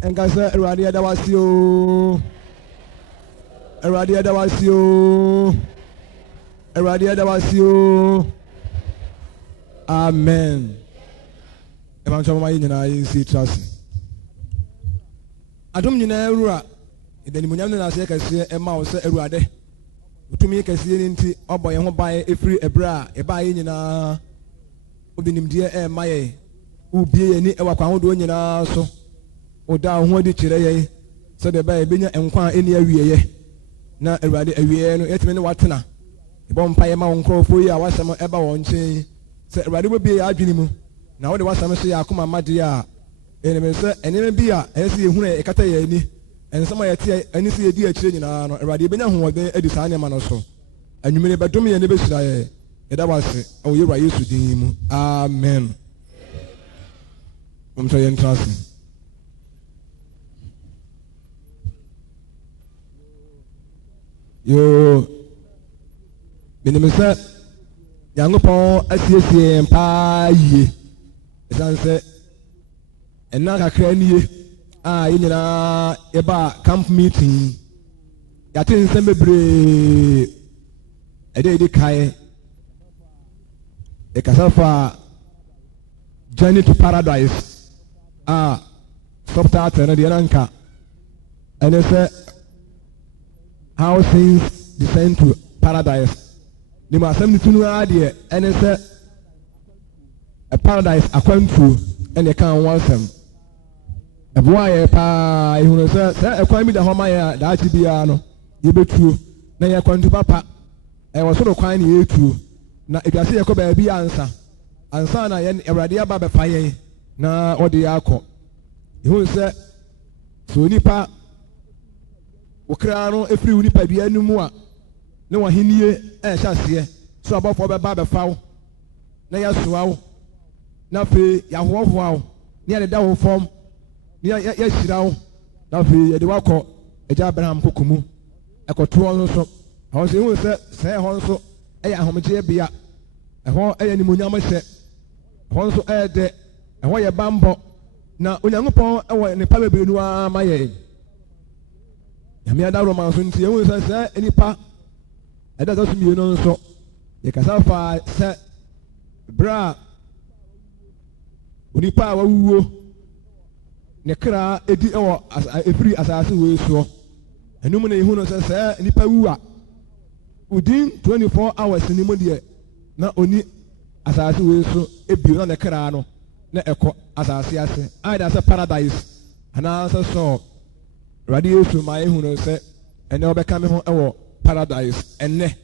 Enkasa Eradi Adawasio. Eradi Adawasio. Eradi Adawasio. Amen. Eman chama yi nyina yi si trust. Adom nyina ewura. Edani munyam na ase kase ema wo se Erade. Utumi kase ni nti oboye ho bae efiri ebra e bae nyina obinimdie e maye. Ubie ye ni ewa kwa hodo nyina so. Oda ho di kire ye. So de bae benya enkwa eni awieye. Na Erade awieye no yetime ne watena. Ebo mpa ye ma wonkrofo yi a wasem eba won chen. Se Erade bo bie ya adwini mu. Na wo de wasem so ya akoma made a eneme se eneme bi a ese ehunu e kata ye ani. Ensama yete ani se yedi akire nyina no Erade benya hoɔden adi saa ne ma no so. Anwumene bedom ye ne besira ye. Yeda wase o Yewura Yesu din mu. Amen. Umso yen trust. Yo binimisa Yankopɔn asiesie mpa yie esanse enna kakra nie a yenyina eba camp meeting yate nsɛm bebree edi kai ekasafa journey to paradise subtitle na de nanka ene sɛ how things descend to paradise. Ni ma asɛm tunu adeɛ ɛne sɛ a paradise akwantuo ɛne ka ho asɛm ɛboa yɛ paa ehunu sɛ ɛkwan bi da hɔ ma yɛ a daakye biara no yɛbɛtuo na yɛ kwantu papa ɛwɔ soro kwan ne yɛtuo na eduase yɛkɔ baabi ansa na yɛn Awurade aba bɛfa yɛn na ɔde yɛ akɔ ehunu sɛ so nipa wokra no efiri wo nipa bia no mu a ne wahenie ɛhyɛ aseɛ so abɔfo bɛba bɛfa wo na yɛsoa wo na afei yɛahoahoa wo ne yɛdeda wo fam ne yɛhyira wo na afei yɛde wakɔ agya Abraham koko mu ɛkɔtoɔ no so ɛhɔ nso ehu sɛ sɛ ɛhɔ nso ɛyɛ ahomegye bea ɛhɔ ɛyɛ nimonyam hyɛ ɛhɔ nso ɛyɛ dɛ ɛhɔ yɛ bambɔ na Onyankopɔn ɛwɔ nipa bebree no ara ma yɛn nyame ada Roma nso nti ehu sɛ sɛ nipa ɛda sɛ sumie no nso yɛkasa fa sɛ bra onipa a wawuo ne kra edi ɛwɔ efiri asase wei soɔ ɛnum na ehu no sɛ nipa wu a within 24 hours ni mu deɛ na oni asase wei so ebio na ne kra no na ɛkɔ asase ase ayɛ sɛ paradise anaasɛ sɔ Awurade Yesu ma ehu no sɛ ɛnɛ ɔbɛka me ho ɛwɔ paradise enne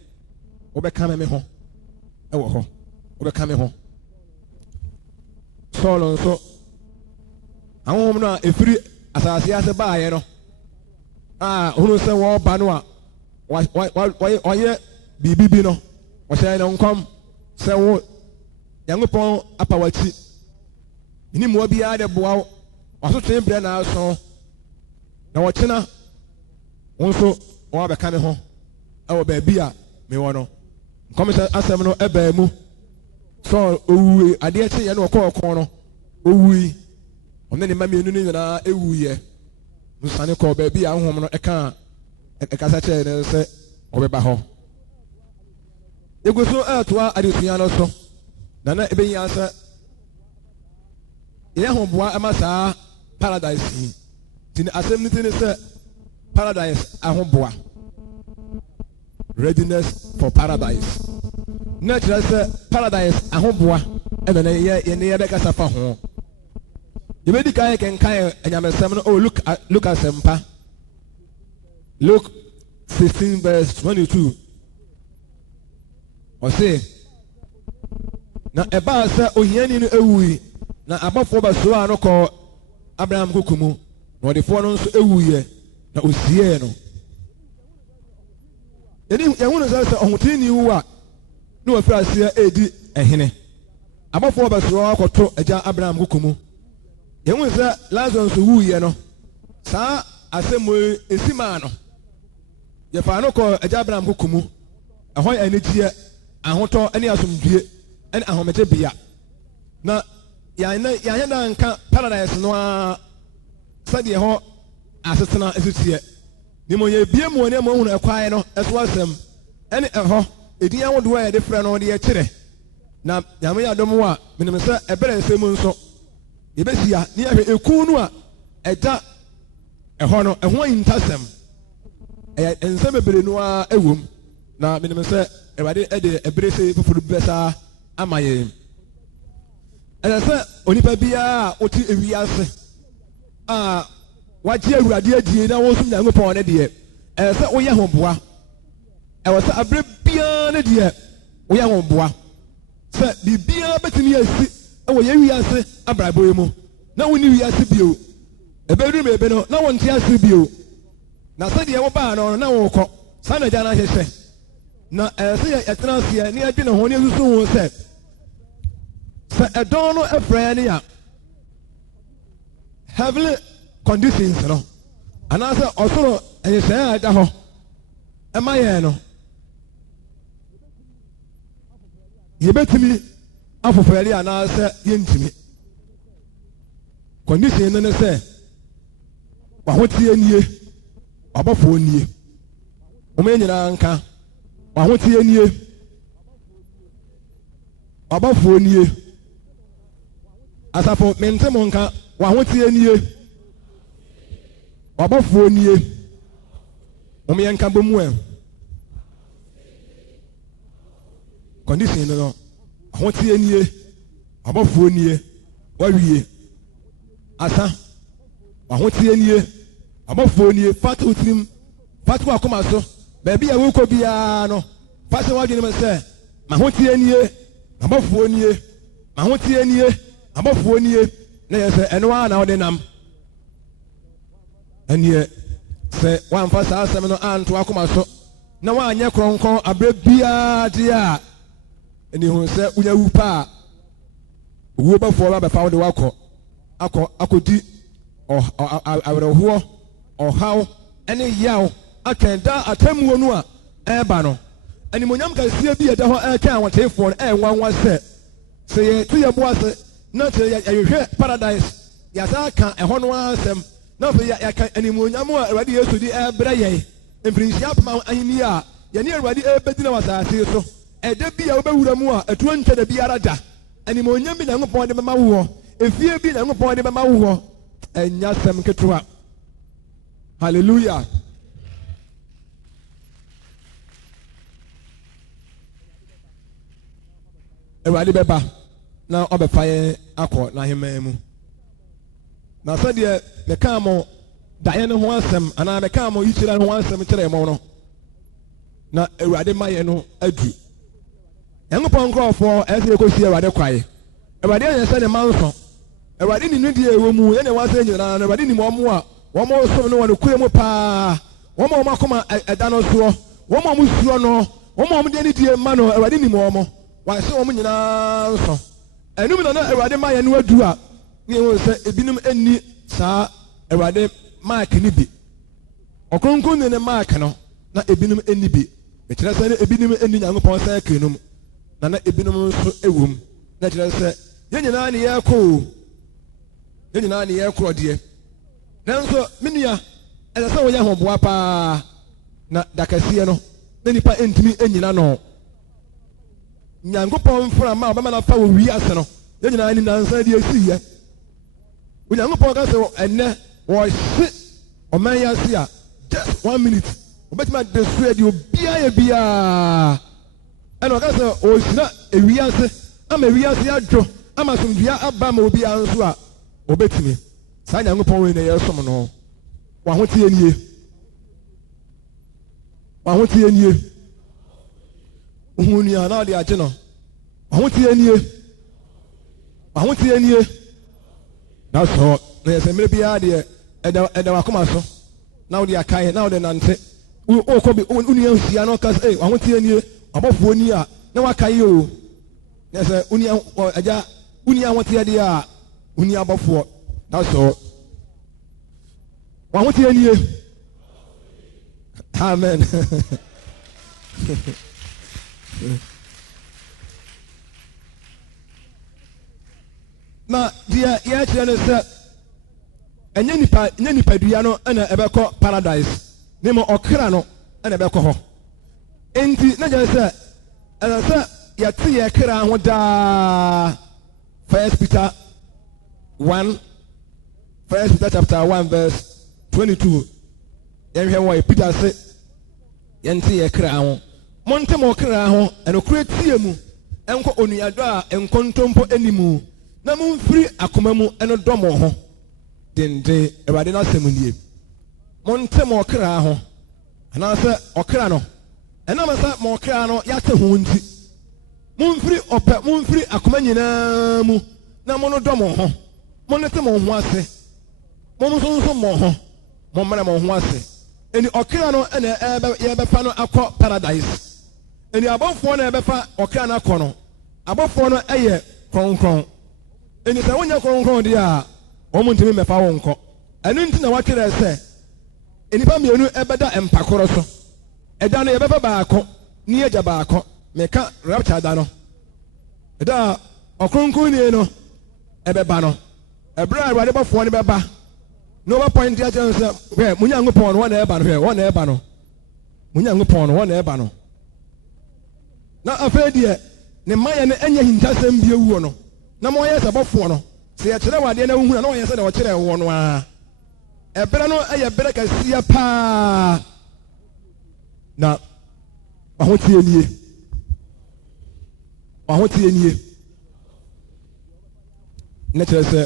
wobɛka me ho ɛwɔ hɔ wobɛka me ho Saul nso ahom no a efiri asase ase baayɛ no hunu sɛ wɔba no a ɔyɛ biribi no ɔhyɛ ne nkɔm sɛ wo Nyankopɔn apa w'akyi ɛni mmoa biara de boa wo wasotwe brɛ na aso na wɔkyena wo nso wɔabɛka me ho ɛwɔ baabi a mewɔ no nkɔmhyɛ asɛm no ɛbaa mu Saul owuwe adeɛ kye yɛ no ɔkɔɔ no owui ɔne ne mma mmienu no nyinaa ewuiɛ nsane kɔɔ baabi a ahom no ɛkasa kyerɛ ne sɛ ɔbɛba hɔ egu so ɛɛtoa adesua no so na ɛbɛyia sɛ yɛ ahoboa ɛma saa paradise yi nti asɛm no ti ne sɛ paradise ahoboa readiness for paradise na kyerɛ sɛ paradise ahoboa ɛna na yɛbɛkasa fa ho yɛbɛdi kan kenkan anyamesɛm no look asɛmpa Luke 16 verse 22 ɔse na ɛbaa sɛ ohiani no ewui na abɔfoɔ bɛsoa no kɔ Abraham koko mu na ɔdefoɔ no nso ewuiɛ na osiee no yɛhunu sɛ ɔhotirini wu a na wafiri aseɛ edi ɛhene abɔfoɔ bɛsoa akɔto agya Abraham koko mu yɛhunu sɛ Lazarus nso wuiɛ no saa asɛm yi esi maa no yɛfa no kɔ agya Abraham koko mu ɛhɔ yɛ anigyeɛ ahotɔ ɛne asomdwie ɛne ahomegye bea na yɛanyɛ da nka paradise no a sɛdeɛ hɔ asetena ɛsiteɛ ne mo yɛ bie mu ne mo hunu ɛkwan no ɛso asɛm ɛne ɛhɔ edin ahodoɔ a yɛde frɛ no de yɛkyerɛ na nyame yɛ adom a menim sɛ ɛbɛrɛ nsɛm nso yɛbɛsia ne yɛhwɛ eku no a ɛda ɛhɔ no ɛho ahintasɛm ɛyɛ nsɛm bebree no a ɛwɔ mu na menim sɛ Awurade ɛde ɛbere sɛ foforo bi bɛsa ama yɛn ɛsɛ sɛ onipa biara a wote ewiase a wagye Awurade adie na wɔsom Nyankopɔn ne deɛ ɛsɛ sɛ woyɛ ahoboa ɛwɔ sɛ abere biara ne deɛ woyɛ ahoboa sɛ biribiara bɛtumi asi ɛwɔ yɛn wiase abrabɔ yi mu na wonni wiase bio ɛbɛduru baabi no na wɔnte ase bio na sɛdeɛ wobaa no na wɔrekɔ saa na agya no ahyehyɛ na ɛsɛ yɛtena aseɛ ne yɛdwene ho ne yɛsusu ho sɛ ɛdɔn no ɛfrɛ yɛn ne a heavenly conditions no anaasɛ ɔsoro ɛnyehyɛeɛ a ɛda hɔ ɛma yɛn no yɛbɛtumi afofɛre anaasɛ yɛntumi condition no ne sɛ wahoteɛ nie ɔbɔfoɔ nie wɔn yɛn nyinaa nka wahoteɛ nie ɔbɔfoɔ nie asafo mente mo nka wahoteɛ nie ɔbɔfoɔ nie wɔn yɛn nka bɔ mu ɛ condition no wahoteɛ nie ɔbɔfoɔ nie wawie asa wahoteɛ nie ɔbɔfoɔ nie fatu tirim fatu akoma so baabi a wokɔ biara no fatu wadwene mu sɛ mahoteɛ nie ɔbɔfoɔ nie mahoteɛ nie ɔbɔfoɔ nie na yɛ sɛ ɛno ara na ɔde nam ɛneɛ sɛ wamfa saa asɛm no anto akoma so na wanyɛ kronkron abere biara deɛ a ɛne hu sɛ wonya wu pa a owuo bɛfoɔ bɛfa wo de wakɔ akɔdi awerɛhoɔ ɔhaw ɛne yaw akɛn da atemmuo no a ɛreba no animonyam kɛseɛ bi ɛda hɔ ɛretwɛn ahoteefoɔ no ɛnwanwa sɛ yɛto yɛ bo ase na sɛ yɛhwehwɛ paradise yɛasa aka ɛhɔ no asɛm na afei yɛaka animonyam a Awurade Yesu de ɛrebrɛ yɛn mfirinhyia apam ahenni a yɛne Awurade ɛrebɛgyina wɔ asase so ɛda bi a wobɛwura mu a ɛtuo ntwa da biara da animonyam bi Nyankopɔn de bɛma wo hɔ efie bi Nyankopɔn de bɛma wo hɔ ɛnya sɛm ketewa hallelujah Awurade bɛba na ɔbɛfa yɛn akɔ n'ahemman mu na sɛdeɛ mekaa mo daeɛ no ho asɛm anaa mekaa mo yikyira no ho asɛm kyerɛ mo no na Awurade ma yɛn no adu Nyankopɔn nkurɔfoɔ ɛsɛ yɛkɔsi Awurade kwae Awurade ayɛ sɛ ne ma nso Awurade ni nidi ɛwɔ mu yɛne wasɛ nyinaa na Awurade ni wɔn a wɔn som no wɔ ne kure mu paa wɔn a wɔn akoma ɛda no soɔ wɔn a wɔn suro no wɔn a wɔn de anidie ma no Awurade ni wɔn wɔahyɛ wɔn nyinaa nso ɛnum na Awurade ma yɛn no adu a ne yɛn sɛ ebinom ɛnni saa Awurade mark ni bi ɔkronkron ne ne mark no na ebinom ɛnni bi ɛkyerɛ sɛ ne ebinom ɛnni Nyankopɔn sɛ ɛkɛnum na ebinom nso ɛwɔ mu na kyerɛ sɛ yɛn nyinaa ne yɛkɔ yɛn nyinaa ne yɛkɔ deɛ nanso me nua ɛsɛ sɛ wɔyɛ ahoboa paa na dakɛseɛ no na nipa ntumi nyina no Nyankopɔn mframa a ɔbɛma no afa wɔ wiase no yɛn nyinaa ne nansa de asi yɛ Onyankopɔn ka sɛ ɛnnɛ wɔhye ɔman yi ase a just 1 minute wɔbɛtumi adesua deɛ obiara yɛ biara ɛna ɔka sɛ ɔhyira ewiase ama ewiase adwo ama asomdua aba ma obiara nso a obetumi saa Nyankopɔn wei na yɛsom no wahoteɛ nie ohun nua na ɔde agye no wahoteɛ nie na sɔ na yɛsɛ mmerɛ biara deɛ ɛda wakoma so na wode akae na wode nante wokɔ bi wonua nsia na ɔka sɛ wahoteɛ nie ɔbɔfoɔ ni a na wakae o na yɛsɛ agya wonia ahoteɛ deɛ a wonia abɔfoɔ na sɔ wahoteɛ nie amen na deɛ yɛkyerɛ no sɛ enye nipa dua no na ebekọ paradise ne mo okra no na ebekọ ho enti na je se yɛte yɛ kra ho daa 1 Peter chapter 1 verse 22 yɛhwɛ wɔ Peter se yɛnte yɛ kra ho monte mo kra ho ɛnokora tie mu ɛnkɔ onuadɔ a ɛnkontompo animu na momfiri akoma mu ɛno dɔ mo ho dende Awurade no asɛm nie monte mo kra ho anaasɛ ɔkra no ɛnam sɛ mo kra no yɛate ho nti momfiri akoma nyinaa mu na mo no dɔ mo ho mo ne te mo ho ase mo nso mo ho mo mmara mo ho ase eni ɔkra no ɛna yɛbɛfa no akɔ paradise eni abɔfoɔ no yɛbɛfa ɔkra no akɔ no abɔfoɔ no ɛyɛ kronkron eni sɛ wonyɛ kronkron deɛ a wɔn ntumi mmɛfa wɔn nkɔ ɛno nti na wɔatwerɛ sɛ enipa mmienu ɛbɛda mpakoro so ɛda no yɛbɛfa baako ne yɛgya baako meka rapture da no ɛda ɔkronkronnie no ɛbɛba no ɛberɛ a Awurade bɔfoɔ no bɛba na ɔbɛpɔnte akyerɛ no sɛ hwɛ mo Nyankopɔn no wɔn na ɛba no hwɛ wɔn na ɛba no mo Nyankopɔn no wɔn na ɛba no na afei deɛ ne mmayɛ no ɛnyɛ hintasɛm bi ewuo no na ma ɔyɛ sɛ bɔfoɔ no sɛ yɛkyerɛ wɔ adeɛ na wohunu na ɔyɛ sɛ deɛ ɔkyerɛ wɔ no a ɛberɛ no ɛyɛ berɛ kɛseɛ paa na ahotie nie ne kyerɛ sɛ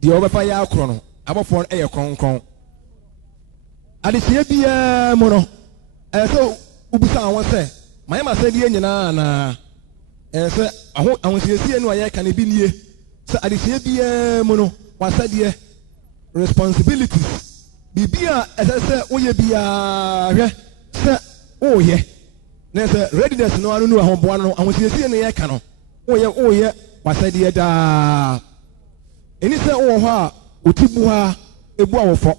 deɛ ɔbɛfa yɛ akorɔ no abɔfoɔ no ɛyɛ kronkron adehyɛ biara mu no ɛyɛ sɛ wobisa wɔn sɛ mayɛ masɛdeɛ nyinaa anaa ɛyɛ sɛ ahosiesie no a yɛka no bi nie sɛ adehyɛ biara mu no wasɛdeɛ responsibilities biribi a ɛsɛ sɛ woyɛ biara hwɛ sɛ woyɛ na sɛ readiness no ano no ahoboa no ahosiesie no yɛka no woyɛ wasɛdeɛ daa ɛni sɛ wowɔ hɔ a oti bu ha ebu awofo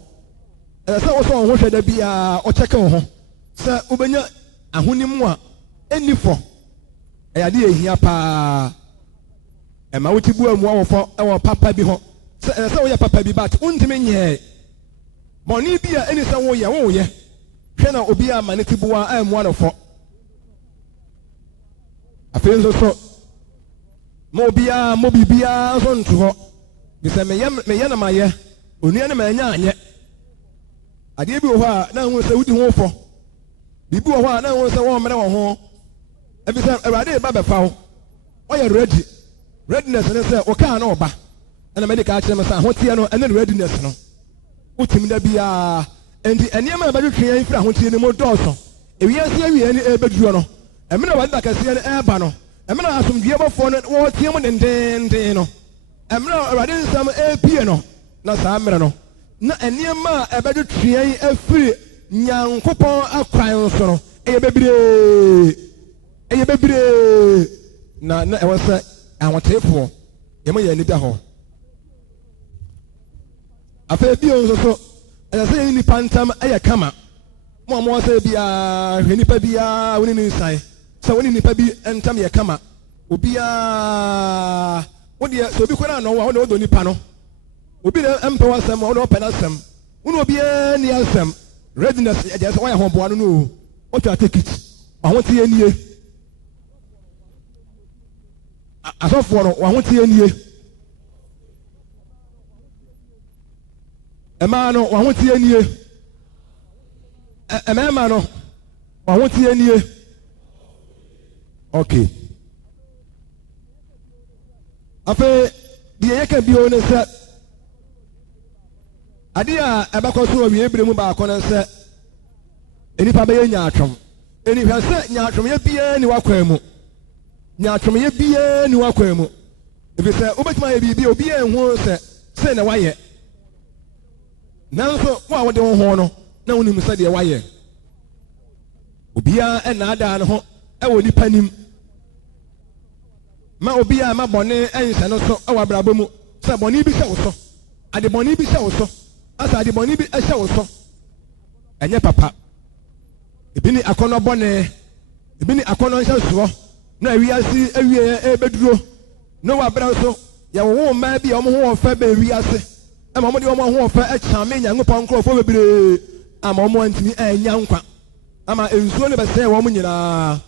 ɛsɛ sɛ wosɔ wɔn ho hwɛ da biara ɔkyɛkɛ wo ho sɛ wobɛnya ahonim a ɛni fɔ ɛyɛ adeɛ ehia paa ɛma woti bu amu awofo ɛwɔ papa bi hɔ sɛ ɛsɛ sɛ woyɛ papa bi but wontumi nyɛɛ bɔnne bi a ɛni sɛ woyɛ hwɛ na obi a ma ne ti bu a ɛmu adɔfo afei nso so mo biribiara nso nto hɔ bisɛ meyɛ na mayɛ onua ne ma ɛnya anyɛ adeɛ bi wɔ hɔ a na ehun sɛ wodi ho fɔ biribi wɔ hɔ a na ehun sɛ wɔn mmerɛ wɔn ho ebi sɛ Awurade ba bɛfa wo ɔyɛ readiness ne sɛ ɔkaa na ɔba ɛna mɛde kaa kyerɛ me sɛ ahoteɛ no ɛne readiness no wotim da biara nti nneɛma a ɛbɛdwetwe yɛn firi ahoteɛ no mu dɔɔso ewiase awie ne ɛbɛduro no ɛmena wɔde kɛseɛ no ɛreba no ɛmena asomdwie bɔfoɔ no wɔteɛ mu dendenden no ɛmena Awurade nsɛm ɛrepie no na saa mmerɛ no na nneɛma a ɛbɛdwetwe yɛn afiri Nyankopɔn akwan so no ɛyɛ bebree na ɛwɔ sɛ ahoteefoɔ yɛma yɛn ani da hɔ afei bio nso so ɛsɛ sɛ yɛn nipa ntam ɛyɛ kama mo a mo sɛ biara hwɛ nipa biara wɔne ne nsae sɛ wɔne nipa bi ntam yɛ kama obiara wodeɛ sɛ obi kɔra anɔ a wɔde wɔdɔ nipa no obi na mpɛ w'asɛm a wɔde wɔpɛ n'asɛm wɔne obiara ni asɛm readiness ɛdeɛ sɛ wɔyɛ ahoboa no no wɔtwa tikiti ahoteɛ nie asɔfoɔ no wɔahoteɛ nie ɛmaa no wɔahoteɛ nie ɛmɛɛma no wɔahoteɛ nie okay afei deɛ yɛka bio ne sɛ adeɛ a ɛbɛkɔ so wɔ wie bere mu baako no sɛ nnipa bɛyɛ nyaatwom ɛnihwɛ sɛ nyaatwomyɛ biara ni wakwan mu nyaatwomyɛ biara ni wakwan mu ɛfiri sɛ wobɛtumi ayɛ biribi a obiara nhu sɛ na wayɛ nanso wo a wode wo ho no na wonim sɛdeɛ wayɛ obiara ɛnaadaa ne ho ɛwɔ nipa nim ma obiara ma bɔne ɛnhyɛ no so ɛwɔ abrabɔ mu sɛ bɔne bi hyɛ wo so ade bɔne bi hyɛ wo so asa ade bɔne bi ɛhyɛ wo so ɛnyɛ papa ebi ni akɔnɔ bɔne ebi ni akɔnɔ nhyɛsoɔ na awiase awie ɛbɛduro na wɔ abrɛ so yɛwɔ wo mmaa bi a wɔn ho wɔ fɛ bɛ awiase ama mo de mo ho ofa e chame Nyankopɔn nkrofo bebre ama mo antimi anya nkwa ama ensuo ne bɛsɛ wo mo nyinaa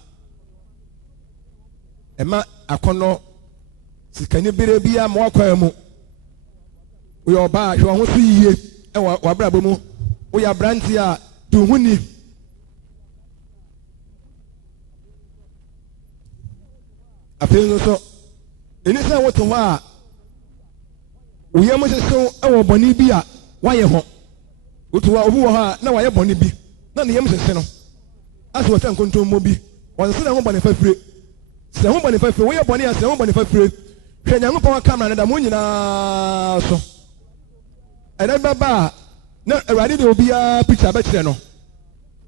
ema akono sikani bere bia mo akwa mu wo oba hwe ho so yie e wa brabo mu wo ya branti a du huni afei so eni sɛ wo to hɔ a wo yɛ mo seso e wo bɔne bi a wayɛ ho wo to hɔ obi wɔ hɔ a na wayɛ bɔne bi na ne yɛm sese no aso wɔ tankontom mo bi wɔn se na ho bɔne fafire se ho bɔne fafire wo yɛ bɔne a se ho bɔne fafire hwɛ Nyankopɔn kamera ne da mo nyinaa so ɛdɛ bɛba na awurade de obiara picture bɛkyerɛ no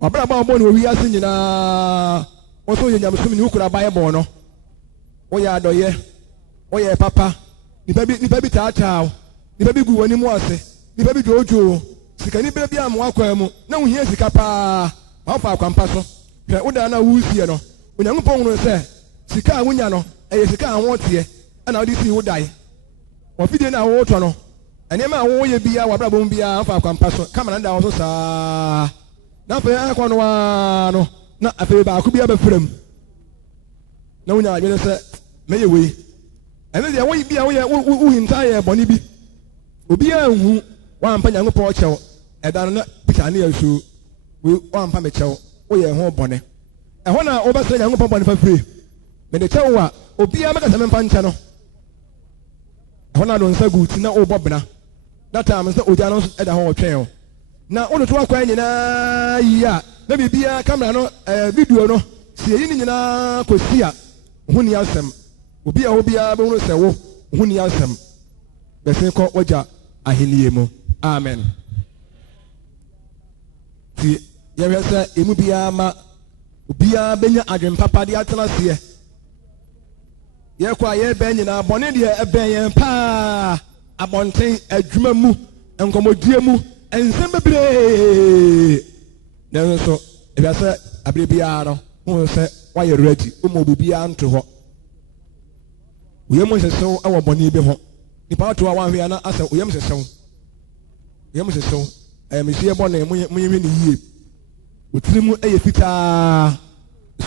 ɔbɛra ba ɔbɔ ne owi ase nyinaa wɔso yɛ nyamesom ne wukura ba yɛ bɔ no woyɛ adɔyɛ woyɛ papa nipa bi taataa nipa bi gu w'ani mu ase nipa bi dwoodwoo sikani bere bi a mo akwa mu na wo hia sika paa wafa akwampa so hwɛ wo da na wo sie no Onyankopɔn hunu sɛ sika a wonya no ɛyɛ sika a ho teɛ ɛna wode si wo dae wɔfidie na wo tɔ no ɛnɛma a wo yɛ bia wabra bom bia wafa akwampa so kamera nda wo so saa na afei akɔ no na afei baako bia bɛfrɛ mu na wonya adwene sɛ mɛyɛ wei ɛne deɛ woyi bia woyɛ hinta yɛ bɔne bi obiara nhu wampa Nyankopɔn kyɛw ɛda no na pika ne yɛsuo wampa me kyɛw woyɛ ho bɔne ɛhɔ na wobɛsrɛ Nyankopɔn bɔne fafire mede kyɛw a obiara mɛka sɛ memfa nkyɛ no ɛhɔ na do nsa gu ti na wobɔ bena that time sɛ ogya no ɛda hɔ ɔtwɛn o na wodoto akwan nyinaa yi a na biribiara kamera no video no si eyi ne nyinaa kɔsi a ho ni asɛm obi a obiara bɛhunu sɛ wo ho ni asɛm bɛsen kɔ wagya ahennie mu amen ti yɛhwɛ sɛ emu biara ma obiara bɛnya adwen papa de atena seɛ yɛkɔ a yɛbɛn nyinaa bɔne deɛ ɛbɛn yɛn paa abɔnten adwuma mu nkɔmmɔdie mu nsɛm bebree nanso ɛbɛa sɛ abere biara no wohu sɛ woayɛ ready woma obibiara nto hɔ woyɛ mu hyehyɛw ɛwɔ bɔne bi ho nipa woto a woahwɛ a na asɛ woyɛ mu hyehyɛw mehyia bɔne monyɛhwɛ ne yie wo tirim ɛyɛ fitaa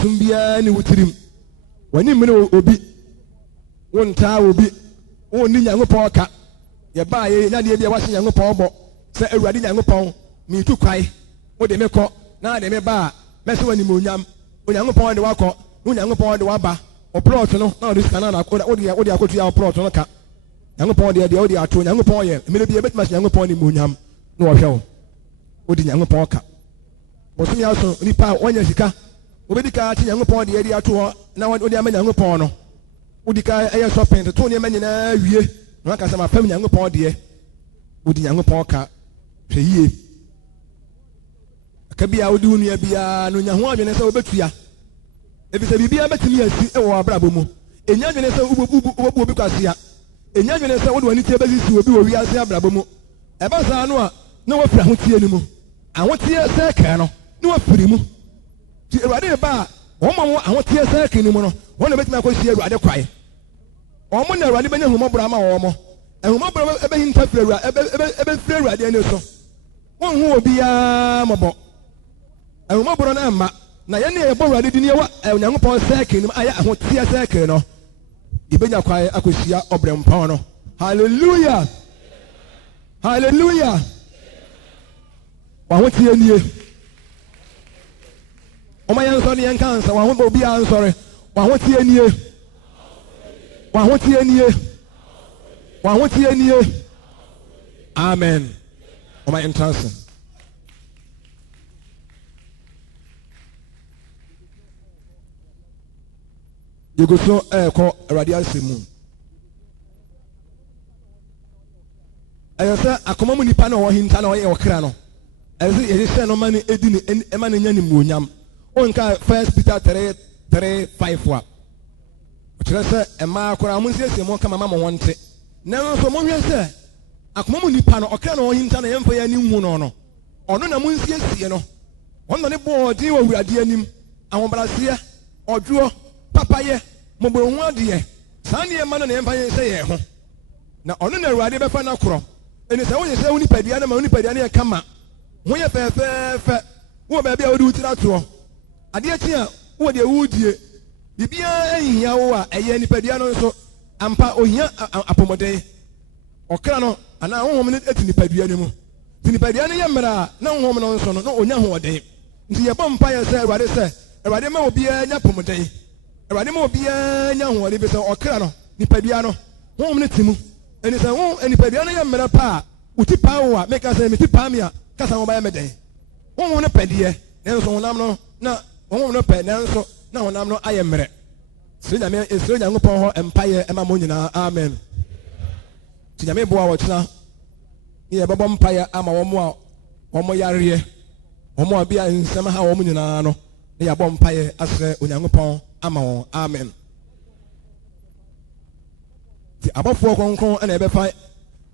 som biara ne wo tirim w'ani mmene obi wontaa obi wonni Nyankopɔn ka yɛbaa yɛnyadeɛ bi a wahyɛ Nyankopɔn bɔ sɛ Awurade Nyankopɔn meetu kwae wode me kɔ na de me ba a mɛsɛ w'animonyam Onyankopɔn de wakɔ na Onyankopɔn de waba ɔplɔt no na ɔde sika no wode akɔtua ɔplɔt no ka Nyankopɔn deɛ wode ato Nyankopɔn yɛ mmerɛ bi yɛbɛtumi ahyɛ Nyankopɔn nimonyam na wɔhwɛ wo wode Nyankopɔn ka bɔsome aso nipa a wɔnya sika wobɛdi ka te Nyankopɔn deɛ de ato hɔ na wode ama Nyankopɔn no wodi ka ɛyɛ shopping to nneɛma nyinaa wie na waka sɛ mapam Nyankopɔn deɛ wodi Nyankopɔn ka hwɛ yie aka bia wode wo nua biara no nya ho adwene sɛ wobɛtua ɛfiri sɛ biribiara bɛtumi asi ɛwɔ abrabɔ mu ɛnya adwene sɛ wobɛbu obi kwasea ɛnya adwene sɛ wode w'ani tie bɛsisi obi wɔ wiase abrabɔ mu ɛba saa no a na wafiri ahotie no mu ahoteɛ sɛkɛɛ no na wafiri mu nti Awurade ba a wɔma mo ahoteɛ sɛkɛɛ no mu no wɔn na bɛtumi akɔhyia Awurade kwae wɔn na Awurade bɛnya ahomɔborɔ ama wɔn mo ahomɔborɔ ɛbɛhinta firi ɛbɛfiri Awurade ani so wɔn ho obiara mmɔbɔ ahomɔborɔ no amma na yɛn ne yɛbɔ Awurade din yɛwɔ Onyankopɔn sɛkɛɛ no mu a yɛ ahoteɛ sɛkɛɛ no yɛbɛnya kwae akɔhyia ɔbrɛmpɔn no hallelujah hallelujah wɔahoteɛ nie ɔma yɛn nsɔre yɛn ka nsa wɔahoteɛ obiara nsɔre wɔahoteɛ nie wɔahoteɛ nie wɔahoteɛ nie amen ɔma yɛn ntanse yɛgu so ɛrekɔ Awurade asɛm mu ɛyɛ sɛ akoma mu nipa na ɔwɔ hinta na ɔyɛ ɔkra no ɛyɛ sɛ yɛhyehyɛ no ma no ɛdi ne ɛma no nya nimonyam ɔnka 1 Peter 3:5 a ɔkyerɛ sɛ mmaa koraa mo nsiesie mo kama ma mo ho nte nanso monhwɛ sɛ akoma mu nipa no ɔkra na ɔwɔ hinta na yɛmfa yɛ ani nhu no ɔno na mo nsiesie no ɔno ne bɔɔden wɔ Awurade anim ahobraseɛ ɔdwoɔ papayɛ mmɔborɔhu adeɛ saa nneɛma no na yɛmfa yɛn sɛ yɛn ho na ɔno na Awurade bɛfa no akorɔ ɛni sɛ wonyɛ sɛ wo nipadua no ma wo nipadua no yɛ kama ho yɛ fɛɛfɛɛfɛ wo baabi a wode wo tiri atoɔ adeɛ kyi a wo deɛ wodie biribiara ahihia wo a ɛyɛ nipadua no nso ampa ohia apɔmɔden ɔkra no anaa honhom no ati nipadua no mu nti nipadua no yɛ mmerɛ a na honhom no nso no na onya hoɔden nti yɛbɔ mpaeɛ sɛ awurade ma obiara nya apɔmɔden awurade ma obiara nya hoɔden bi sɛ ɔkra no nipadua no honhom no ti mu ɛni sɛ nipadua no yɛ mmerɛ pa a woti paa wo a meka sɛ meti paa mi a kasa ho bɛyɛ me den honhom no pɛ deɛ nanso honam no na honhom no pɛ nanso na honam no ayɛ mmerɛ sɛ Nyankopɔn hɔ mpaeɛ ɛma mo nyinaa amen nti Nyame boa wɔkyena ne yɛbɛbɔ mpaeɛ ama wɔn a wɔn yareɛ wɔn a bi a nsɛm ha wɔn nyinaa no ne yɛabɔ mpaeɛ asrɛ Onyankopɔn ama wɔn amen nti abɔfoɔ kronkron ɛna ɛbɛfa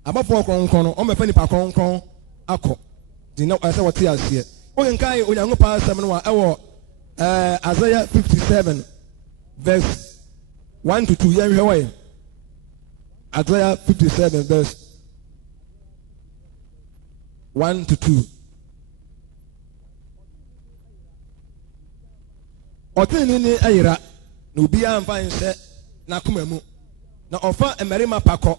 abɔfoɔ kronkron no wɔn bɛfa nipa kronkron akɔ nti na ɛsɛ wɔte aseɛ wɔkenkan Onyankopɔn asɛm no a ɛwɔ Isaiah 57 verse 1 to 2 yɛnhwɛ wɔ yɛ Isaiah 57 verse 1 to 2 ɔtene ayera na obiara mfa nhyɛ n'akoma mu na ɔfa mmarima pakɔ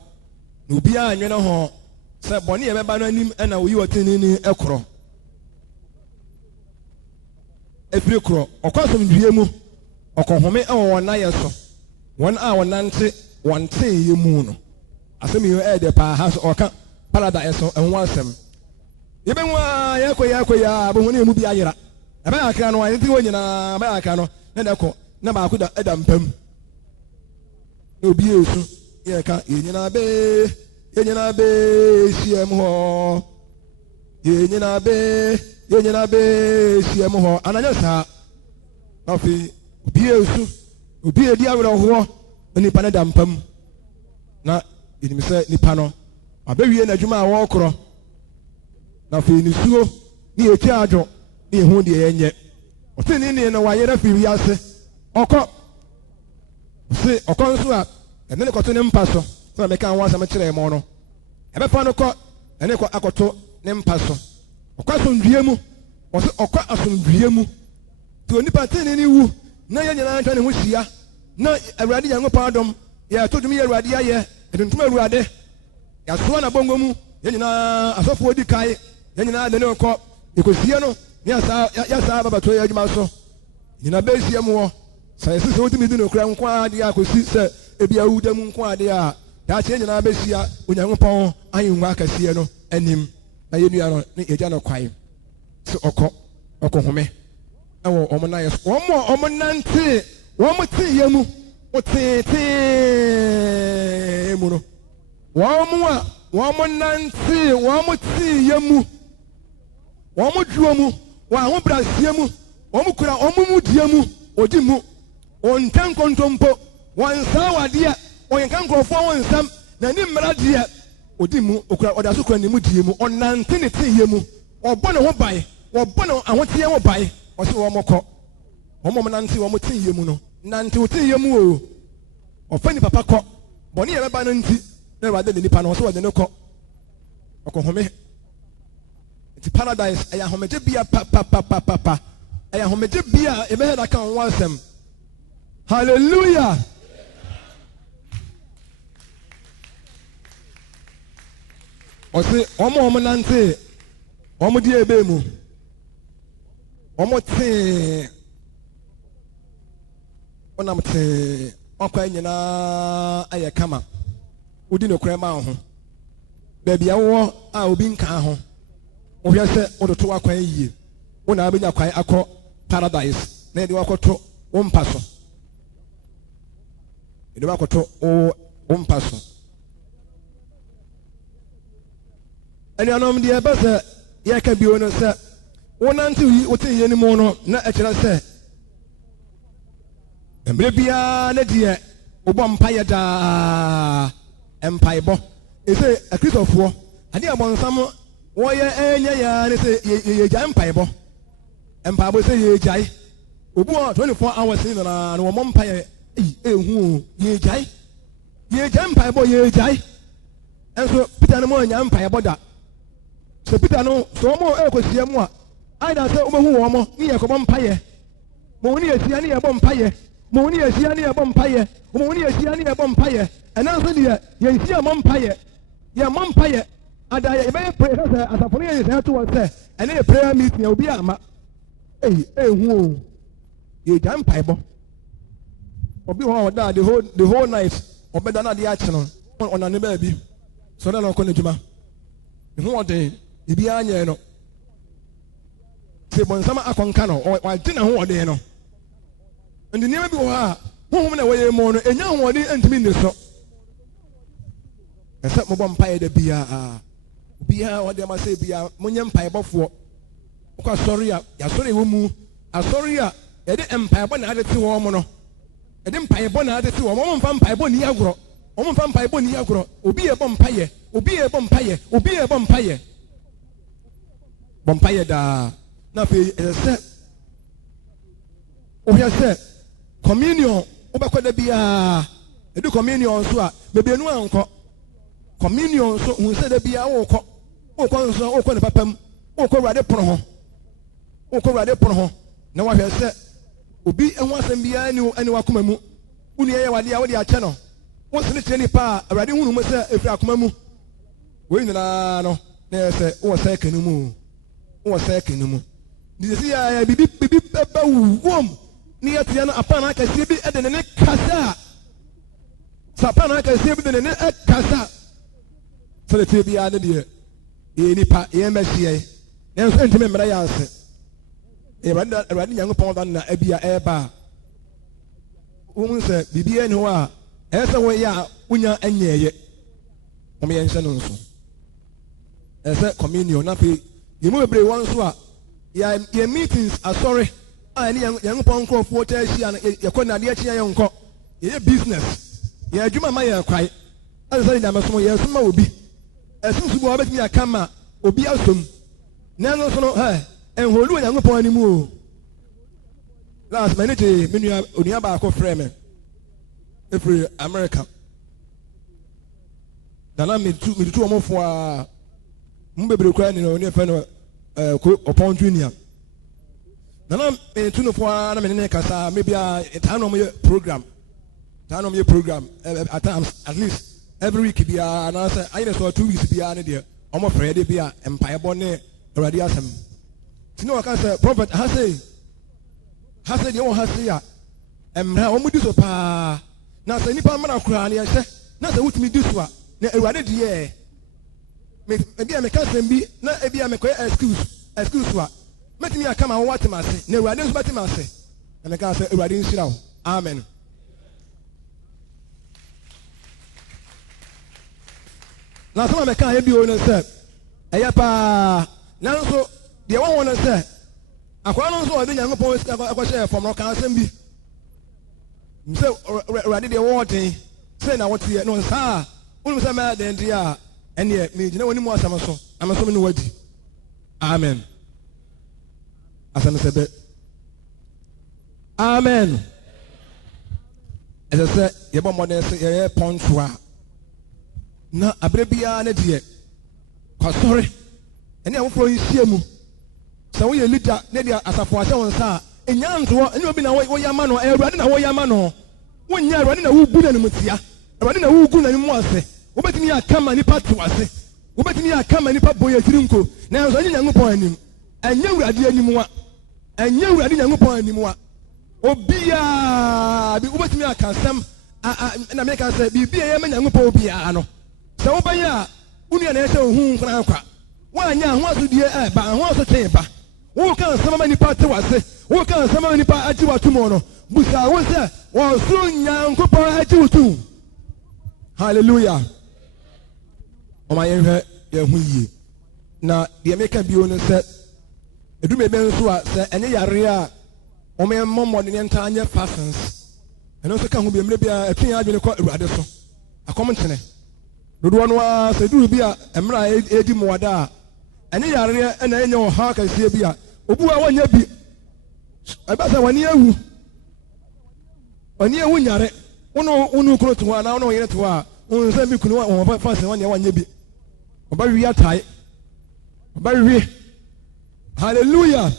na obiara nwene ho sɛ bɔne yɛbɛba no anim ɛna oyi ɔtene ɛkorɔ efiri korɔ ɔkɔ asomdwie mu ɔkɔhome ɛwɔ wɔn nayɛ so wɔn a wɔnante wɔn teeyɛ mu no asɛm yi ɛyɛ paa ha so ɔka paradise so ɛho asɛm yɛbɛhu a yɛkɔ a bɛhu ne emu bi ayera ɛbɛyɛ akra no a yɛnti wɔ nyinaa ɛbɛyɛ akra no na ɛkɔ na baako da ɛda mpam na obi yɛ esu yɛka yɛn nyinaa bee hyia mu hɔ yɛn nyinaa bee hyia mu hɔ ananyɛ saa afei obi yɛ esu obi yɛ di awerɛhoɔ nipa no da mpam na yɛnim sɛ nipa no abɛwie n'adwuma a wɔrekorɔ na afei nisuo ne yɛtwa adwo ne yɛhu deɛ yɛnyɛ ɔtene no wayɛ no afiri wiase ɔkɔ nso a ɛne ne kɔto ne mpa so sɛ meka ho asɛm kyerɛ mɔ no ɛbɛfa no kɔ ɛne akɔto ne mpa so ɔkɔ asomdwie mu ɔsɛ ɔkɔ asomdwie mu nti onipa tene ne wu na yɛn nyinaa ntwa ne ho hyia na Awurade Nyankopɔn adom yɛato dwom yɛ Awurade ayɛ ɛtuntum Awurade yɛasoa na bongo mu yɛn nyinaa asɔfoɔ di kae yɛn nyinaa de ne kɔ yɛkɔsie no ne yɛsaa babato yɛ adwuma so nyina bɛhyia mu hɔ sɛ yɛsi sɛ wotumi di no kora nko adeɛ a kɔsi sɛ ebi awuda mu nko adeɛ a daakye nyinaa bɛhyia Onyankopɔn ahengua akɛseɛ no anim na yɛnua no ne yɛgya no kwae sɛ ɔkɔhome ɛwɔ ɔmo nayɛ so wɔn a ɔmo nante wɔn tee yɛ mu teetee mu no wɔn a wɔn nante wɔn tee yɛ mu wɔn duro mu wɔn ahobraseɛ mu wɔn kura wɔn mu die mu odi mu wɔn nka nkontompo wɔn nsa wadeɛ wɔn nka nkurɔfoɔ wɔn nsam n'anim mmara deɛ odi mu okura ɔda so kura ne mu die mu ɔnante ne tee yɛ mu ɔbɔ ne ho ban wɔbɔ ne ahoteɛ ho ban ɔsi wɔn kɔ wɔn nante wɔn tee yɛ mu no nante o tee yɛ mu o ɔfɛ nipa pa kɔ bɔnne yɛ bɛba no nti na Awurade de nipa no ɔsɛ wɔde ne kɔ ɔkɔhome nti paradise ɛyɛ ahomegye bia papapapapa ɛyɛ ahomegye bia ɛbɛyɛ daka wɔn asɛm hallelujah ɔsi wɔn nante wɔn di ebe mu wɔn tee wɔnam tee wɔkɔ nyinaa ayɛ kama wodi ne kura ma ho baabi awɔ a obi nka ho wohwɛ sɛ wodoto wakwan yie wo na abɛnya kwan akɔ paradise na yɛde wakɔto wo mpa so yɛde wakɔto wo mpa so anuanom deɛ ɛbɛ sɛ yɛka bio no sɛ wonante wote yɛ no mu no na ɛkyerɛ sɛ mmerɛ biara ne deɛ wobɔ mpayɛ daa mpaebɔ ɛsɛ akristofoɔ adeɛ abɔnsam wɔyɛ ɛnyɛ yaa ne sɛ yɛgyae mpaebɔ sɛ yɛgyae obi wɔ 24 hours ni na wɔmmɔ mpayɛ ehu yɛgyae mpaebɔ yɛgyae enso Peter no mo nya mpa yeboda so Peter no so mo ekosia mu a aida se obehu wo mo ni yekobo mpa ye mo ni esia ni yebo mpa ye mo ni esia ni yebo mpa ye mo ni esia ni yebo mpa ye ena so de ye esia mo mpa ye ye mo mpa ye ada ye be pray say asafo ye say to say ene prayer meeting obi ama hu o ye jam mpa yebo obi ho da the whole night obeda na de a che no ona ne ba bi so na ko ne djuma hu ode ibi anya no se bon sama akonka no wa gina ho ode no ndi ne bi ho ha honhom na waye mo no enya ho ode antimi ne so esa mo bom pae da bia ode ma se bia monye mpae bofo ko sorry ya sorry wo mu asori a ye de mpae bo na ade ti wo mo no ye de mpae bo na ade ti wo mo mfa mpae bo ni agoro mo mfa mpae bo ni agoro obi e bo mpae obi e bo mpae obi e bo mpae bompaye da na fe se o hia se communion obekoda bia edu communion so a bebienu anko communion so hu se da bia wo ko so wo ko ne papam wo ko rade pono ho na wa hia se obi ehu asem bia ani wakoma mu uni ye wade a wo de a che no wo se ne kire ni pa rade hunu mu se efira akoma mu we nyina no na se wo se kanu mu wo say kinimu dise ya bibi beba wom ni yatia no apana akasie bi ede ne kasa sapana akasie bi de ne kasa so le tie bia ne de e nipa e mehie ne so ntime mmara ya ase e rade nyankopon da na abia eba wo se bibi ene ho a ese wo ya unya anyeye o me yense no nso ese communion na pe you move every one so your meetings are sorry ani yang pon ko fo ta hia ye ko na de achia ye nko ye business ye adwuma ma ye kwai azari da maso ye suma obi esusu bo obetimi akama obi asom na no so no enholu yang pon ani mu o last minute menua onua ba ko frɛ me every America dana me tu omofo a mbebere kwa ni no ne fa no ko opon junior nana tu no for na me ne kasa maybe a no me program at times at least every week bia na say I know 2 weeks bia ne de omo frɛ de bia empire bone already asem tino aka say prophet ha say de wo ha say ya emra omo di so pa na say nipa mara kura ne ye na say wutimi di so a na awurade de ye maybe I make a be na ebi I make excuse wa metimi akama wo watemase na awurade nso batemase na make say awurade nsira wo amen na so make a bi o no say eya pa na nso de won no say akwa no nso o de nyankopon akwa from no kan asem bi mse awurade de wo ten say na what ye no sa unu say ma den dia ene me gina woni mu asam so amaso me no wadi amen asam sebe amen ese se ye bo modern se ye pontoa na abrebia na de kwa sorry ene awofo yisia mu se wo ye leader na de asafo ase won sa enya nto ene obi na wo yama no awurade na wo yama no wonya awurade na wo bu na mutia awurade na wo gu na mu ase wobetimi akama nipa to ase wobetimi akama nipa boye tirinko na nso anya nyankopon anim anya awurade anim wa anya awurade nyankopon anim wa obia bi wobetimi akasam na me ka say bibia ye nyankopon obia no se wobanya unu na ese ohun kran kwa wanya ho asodie ba ho asotwe ba wo kan sama nipa te wase wo kan sama nipa aji watumo no busa wo se wo so nyankopon aji wutu hallelujah oma yenhwe ye hu yi na de meka bio no se edume be nso a se enye yare a oma yemmomode ne nta anye fashions eno se ka hu bi emre bia atwen adwene ko awurade so akom ntene dodo no a se duru bia emra edi moada a enye yare na enye o ha ka sie bia obu a wanya bi eba se wani ewu nyare unu kuro to na unu yere to a On say me kunu on fast one one ye bi. Oba wi atai. Oba wi. Hallelujah.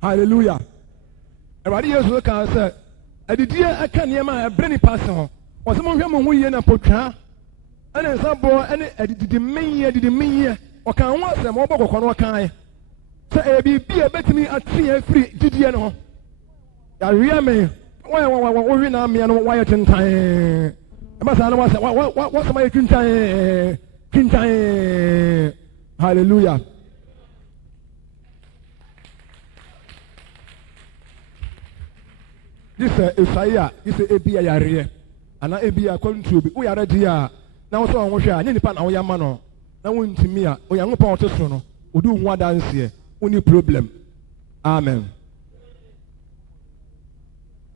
Hallelujah. Everybody else look and say, I did hear I can't hear my brainy person. Or some of them who are in a potra. And then some boy, and I did the mean, or can want them over or can. Say, be a bet me at 3 free, did you know? I really why we now me and why time. But I was what's my time? Hallelujah. This Isaiah is a Abia Yare, and I be according to be. We are ready. Now, so I want to share. Any part of your man, now went to me. We are not part of the we do one dance here. Only problem. Amen.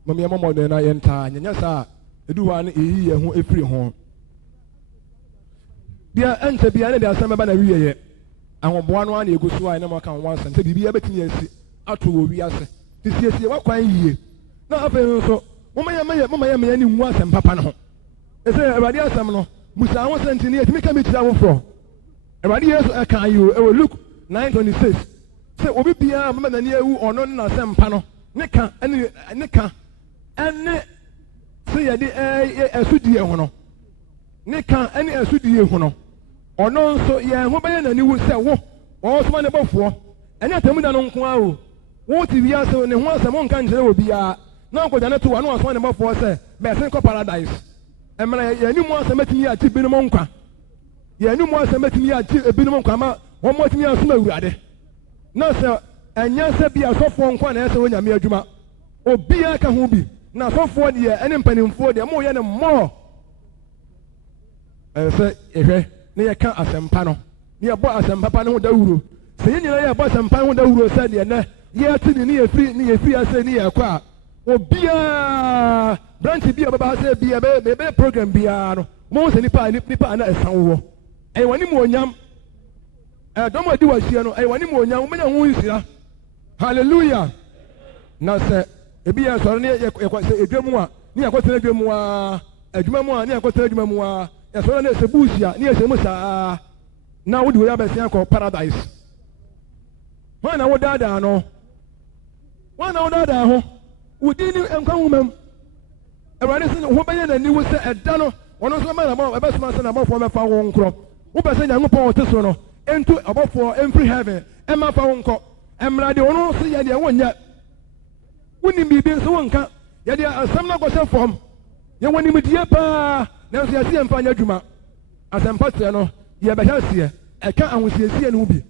Mamma, more than I enter. And yes, sir, do one a year who a free home. Dear, enter be another summer by the year. I want one you go so I never can once and say, be able to see out to we are. This year, what quite year. Na afei so mama ya me ani nwu asem papa no ese Awurade asem no musa won sentini etimi ka me tira wo fro Awurade Yesu aka you e Luke 9:26 sɛ obi biara mama n'ani ewu ɔno ne n'asɛmpa no ne ka ɛne sɛ yɛde ɛsudie ho no ne ka ɛne ɛsudie ho no ɔno nso yɛn ho bɛyɛ n'ani wu sɛ wo ɔsoma ne bɔfoɔ ɛne atamu da no nko ara o wo ti wia sɛ ne ho asɛm nka nkyerɛ wɔ biara na nkɔgya ne to wa na ɔsoma ne bɔfoɔ sɛ bɛsɛn kɔ paradise ɛmɛrɛ yɛn ni mu asɛm atumi yɛ akyi binom nkwa yɛn ni mu asɛm atumi yɛ akyi ebinom nkwa ma wɔn mo atumi asom awurade na sɛ ɛnyɛ sɛ bi asɔfoɔ nkwa na ɛsɛ wɔ nyame adwuma obiara ka ho bi na asɔfoɔ deɛ ɛne mpanimfoɔ deɛ mo yɛ ne mmɔɔ ɛsɛ yɛhwɛ ne yɛka asɛmpa no ne yɛbɔ asɛmpa pa ne ho dawuro sɛ yɛn nyinaa yɛbɔ asɛmpa ho dawuro sɛ deɛ nɛ yɛte ne yɛfiri ase ne yɛkɔ a obiara branch bi a ɔbɛba sɛ bi ɛbɛyɛ program biara no mo sɛ nipa a na ɛsan wɔ ɛyɛ wɔn anim onyam ɛdɔm a di wɔ ahyia no ɛyɛ wɔn anim onyam wɔn nyɛ ho nsira hallelujah na sɛ ebi yɛ sɔrɔ ne yɛkɔ sɛ edwa mu a ne yɛkɔ tena edwa mu a adwuma mu a ne yɛkɔ tena adwuma mu a yɛsɔrɔ ne yɛsɛ buusi a ne yɛsɛ mu saa na wodi wɔ yɛ abɛsia kɔ paradise wɔn na wɔdaadaa no wɔn na wɔdaadaa ho wodi ne nkwa nwoma mu awurade sɛ ho bɛyɛ n'aniwu sɛ ɛda no ɔno nso bɛma n'abɔ ɛbɛsoma sɛ n'abɔfoɔ bɛfa wɔn nkorɔ wopɛ sɛ nyankopɔn ɔte so no ɛntu ɔbɔfoɔ ɛmfiri heaven ɛma fa wɔn nkɔ ɛmmra deɛ ɔno nso yɛ deɛ wɔnyɛ wonim biribi nso wɔnka yɛde asɛm no akɔhyɛ fam yɛwɔ nimdeɛ paa nanso yɛse yɛmfa nyɛ adwuma asɛmpa teɛ no yɛbɛhyɛ aseɛ ɛka ahosiesie no ho bi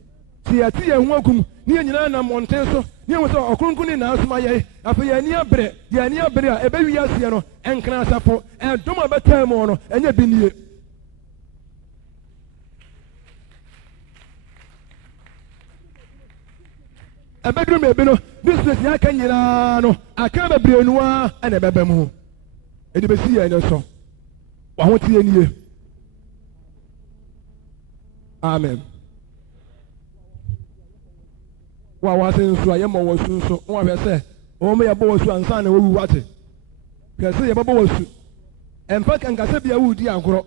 sɛ yɛte yɛn ho agum ne yɛn nyinaa nam mmɔnten so ne yɛhu sɛ ɔkronkron ne naasoma yɛe afei yɛn ani abere a ɛbɛwi aseɛ no ɛnkena asafo ɛdom a ɛbɛtaa mu no ɛnyɛ bi nie ɛbɛduru baabi no district yɛ aka nyinaa no aka bebree no a ɛna ɛbɛbɛ mu ɛde bɛsi yɛn ne so w'ahoteɛ nie amen wa wase nso a yɛma wɔ su nso wɔn ahwɛ sɛ wɔn yɛbɔ wɔ su ansa na wɔwu wate hwɛ sɛ yɛbɛbɔ wɔ su ɛmfa kankasa bi a wodi agorɔ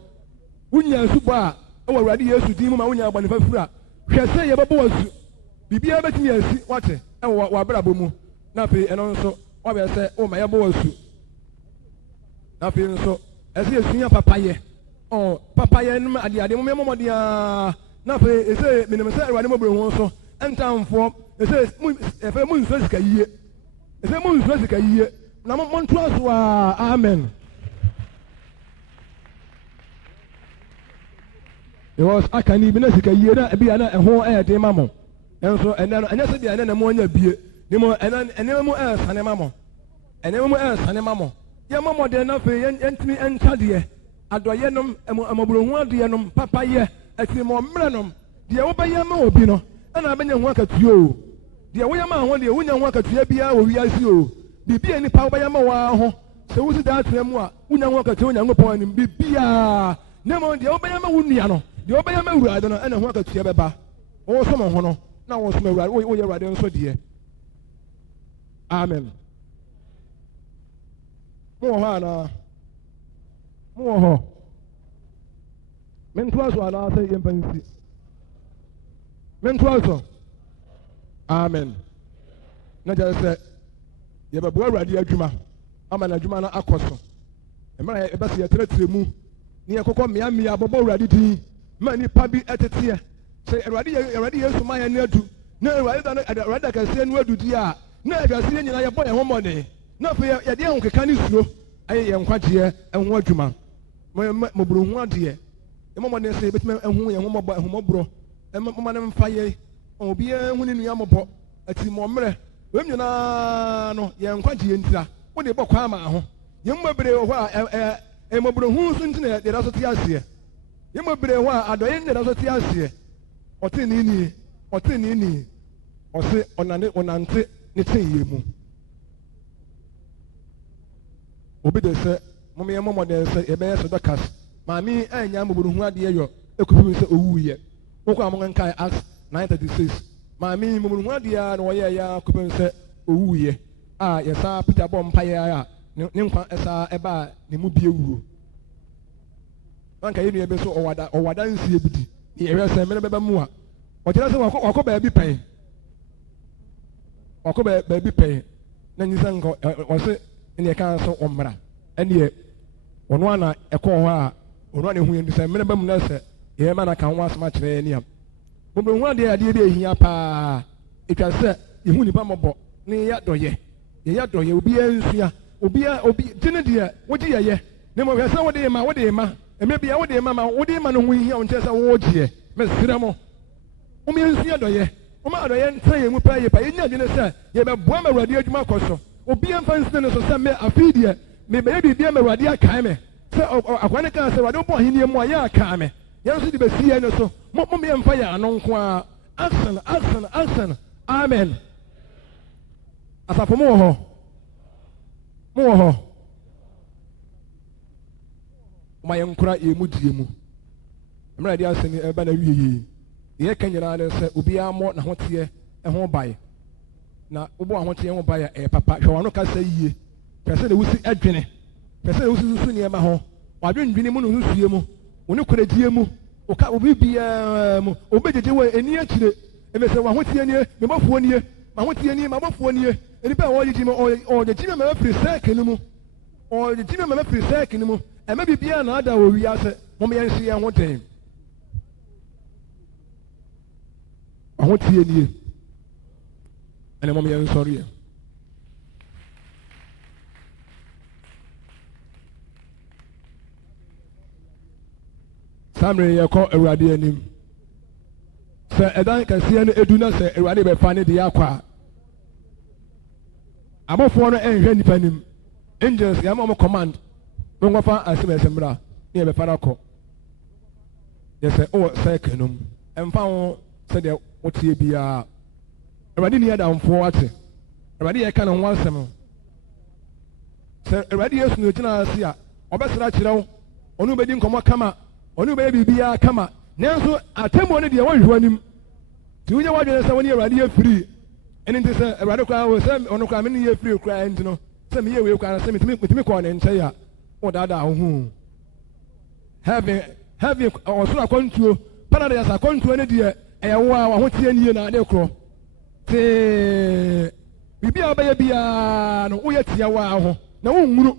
wonya nsu bɔ a ɛwɔ awurade yesu din mu ma wonya abɔnefa firi a hwɛ sɛ yɛbɛbɔ wɔ su biribiara bɛtumi asi wate ɛwɔ w'abrabɔ mu na afei ɛno nso wɔbɛyɛ sɛ wɔma yɛbɔ wɔ su na afei nso ɛsɛ yɛsua papayɛ papayɛ no adeade mo yɛmɔ mmɔden a na afei ɛsɛ menim sɛ awurade mmɔborɔ ho so ɛntamfoɔ ɛsɛ mu nsuo sika yie ɛsɛ mu nsuo sika yie na mo ntoa so a amen because aka ni bi na sika yie na ebi ya na ɛho ɛyɛ den ma mo ɛnso ɛnɛ no ɛnyɛ sɛ deɛ ɛnɛ na mo anya bie ne mo ɛnɛ mo ɛsane ma mo ɛnɛ mo ɛsane ma mo yɛ mo mɔden na afei yɛntumi ɛnta deɛ adɔyɛ nom ɛmɔburohu adeɛ nom papayɛ ɛtirimɔ mmerɛ nom deɛ wobɛyɛ ma obi no ɛna abɛnya ho akatua o deɛ woyɛ ma ho deɛ wonya ho akatua biara wɔ wiase o biribi a nipa wobɛyɛ ma waa ho sɛ wosi daa tena mu a wonya ho akatua onyankopɔn anim biribiaa na mmom deɛ wobɛyɛ ma wo nua no deɛ wobɛyɛ ma awurade no ɛna ho akatua bɛba wɔsom ho no na wɔsom awurade woyɛ awurade nso deɛ amen mowɔ hɔ anaa mowɔ hɔ mentoa so anaa sɛ yɛmfa nsi mentoa so amen na kyerɛ sɛ yɛbɛboa awurade adwuma ama n'adwuma no akɔ so mmerɛ yɛbɛsɛ yɛtrɛtrɛ mu ne yɛkɔkɔ mmeammea bɔbɔ awurade din ma nnipa bi ɛteteɛ sɛ awurade yesu ma yɛ no adu na awurade akɛseɛ no adu di a na adwaseɛ nyinaa yɛbɔ yɛn ho mmɔden na afei yɛde yɛn ho keka ne suro ayɛ yɛn nkwagyeɛ ho adwuma mmɔborɔhu adeɛ yɛmmɔ mmɔden sɛ yɛbɛtumi ahu yɛn ho ahomɔborɔ mma no mfa yɛ obiara hu ne nua mmɔbɔ atimmɔmmerɛ wɔm nyinaa no yɛn nkwagyeɛ ntira wode bɔ kwa ama ho yɛn mu bebree wɔ hɔ a mmɔborɔhu nso ntina yɛda so te aseɛ yɛn mu bebree wɔ a adɔyɛ yɛda so te aseɛ ɔte ne ni ɔse ɔnante ne te yie mu obi de sɛ momyɛ mmɔmmɔden sɛ yɛbɛyɛ sɛ maame anya mmɔborɔhu adeɛ yɔ ɛkɔpem sɛ ɔwuiɛ wokɔ a monkenkae Acts 9:36 maame mmɔborɔhu adeɛ a na wɔyɛ yɛ akɔpem sɛ ɔwuiɛ a yɛsaa Peter bɔ mpaeɛ a ne nkwa ɛsaa ɛba a ne mu bie wuo anka yɛ nua bi so ɔwada nsie bi di ne yɛhwɛ sɛ mmerɛ bɛba mu a ɔkyerɛ sɛ wakɔ baabi pɛn wakɔ baabi pɛn na nyisa nka ɔse ɛne ɛka so ɔmmra ɛneɛ ɔno ana ɛkɔɔ hɔ a ɔno ana ɛhu yɛn sɛ mmerɛ ba mu na sɛ yɛma na ka ho asɛm akyerɛ yɛn niam bɔbɔhu adeɛ adeɛ bi ɛhia paa ɛtwa sɛ yɛhu nipa mmɔbɔ ne yɛyɛ dɔyɛ obiara nsua obi gyene deɛ wogye yɛyɛ ne mmɔhwɛ sɛ wode ma ɛmɛ bia wode ma wode ma no ho hia wo nkyɛ sɛ wogyeɛ mesrɛ mo nsua dɔyɛ woma adɔyɛ ntra yɛn mu paa yɛ pa yɛnya gyene sɛ yɛbɛboa ma Awurade adwuma kɔ so obiara mfa nsene no so sɛ me afei deɛ mebɛyɛ biribia ma Awurade akae me sɛ akwa ne kaa sɛ Awurade wobɔ ahenniɛ mu a yɛ akae me yɛn nso de bɛsi yɛn no so mommyɛmfa yɛ ano nko a action amen asafo mowɔ hɔ ma yɛnkora yɛn mu die mu mmerɛ de asɛm ɛba na wie yɛka nyinaa ne sɛ obiara mmɔ n'ahoteɛ ho bae na wobɔ ahoteɛ ho bae a ɛyɛ papa hwɛ wano kasa yie pɛ sɛ na wosi adwene pɛ sɛ na wosi susu nneɛma ho wadwendwene mu ne hosue mu wo ne koradie mu woka obi biara mu obɛgyegye wɔ ani akyire ɛmɛ sɛ wahoteɛ nie mebɔfoɔ nie mahoteɛ nie mabɔfoɔ nie nipa a wɔgyegye mu ɔgyegye me mama firi sɛɛke no mu ɔgyegye me mama firi sɛɛke no mu ɛmɛ biribiara na ada wɔ wiase mom yɛnhye yɛn ho den ahoteɛ nie ɛne mom yɛnsɔreɛ saa mmerɛ yɛkɔ Awurade anim sɛ ɛdan kɛseɛ no edu na sɛ Awurade bɛfa ne deɛ akɔ a abɔfoɔ no ɛnhwɛ nipa nim angels yɛama ɔmo command wɔnkɔfa asɛm ɛsɛmmra ne yɛbɛfa no akɔ yɛsɛ ɔwɔ sɛɛka nom ɛmfa ho sɛdeɛ wotie biara Awurade ni adamfoɔ ate Awurade yɛka ne ho asɛm sɛ Awurade Yesu no gyina ase a ɔbɛsra kyerɛ wo ɔno bɛdi nkɔmmɔ kama ɔno bɛyɛ biribiara kama nanso atemmuo no deɛ wɔnhwɛ anim nti wonyɛ w'adwene sɛ wɔne Awurade yɛ firi ɛne nti sɛ Awurade koraa wɔ sɛ ɔno koraa mene yɛ firi koraa nti no sɛ meyɛ wei koraa sɛ metumi kɔɔ ne nkyɛe a wodaadaa wo ho heaven ɔsoro akɔntuo paradise akɔntuo no deɛ ɛyɛ wo a wahoteɛ nie na ade korɔ tee biribiara wobɛyɛ biara no woyɛ tia wo a ho na wonwuru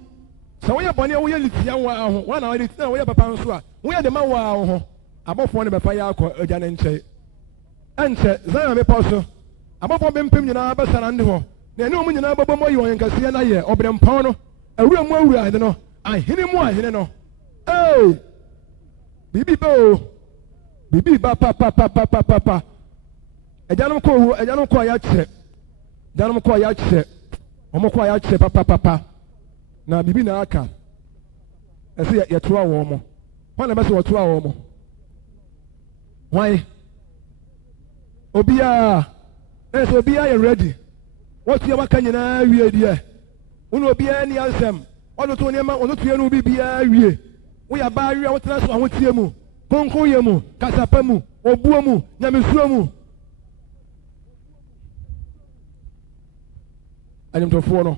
sɛ woyɛ bɔne a woyɛ litia wo a ho wana woyɛ papa nso a woyɛ de ma wo a ho abɔfoɔ no bɛfa yɛ akɔ agya ne nkyɛe ɛnkyɛ Zion bepɔ so abɔfoɔ bɛmpem nyinaa bɛsara nde hɔ na ɛne ɔmu nyinaa bɛbɔ mɔ yi wɔn nkɛseɛ no ayɛ ɔbrɛmpɔn no awura mu awurade no ahene mu ahene no biribi ba papapapapapa agyanom kɔɔ yɛakyerɛ ɔmo kɔɔ yɛakyerɛ papapapa na biribi na aka ɛsɛ yɛtoa wɔn mo hɔn na bɛsɛ wɔtoa wɔn mo hwan obiara ɛsɛ obiara yɛ ready wɔtua waka nyinaa wie deɛ wone obiara ni asɛm ɔdoto nneɛma ɔdotoɛ no bibiara wie woyɛ abaa wie a wotena so ahotie mu konkoyɛ mu kasapa mu obuo mu nyamesuo mu anyimtofoɔ no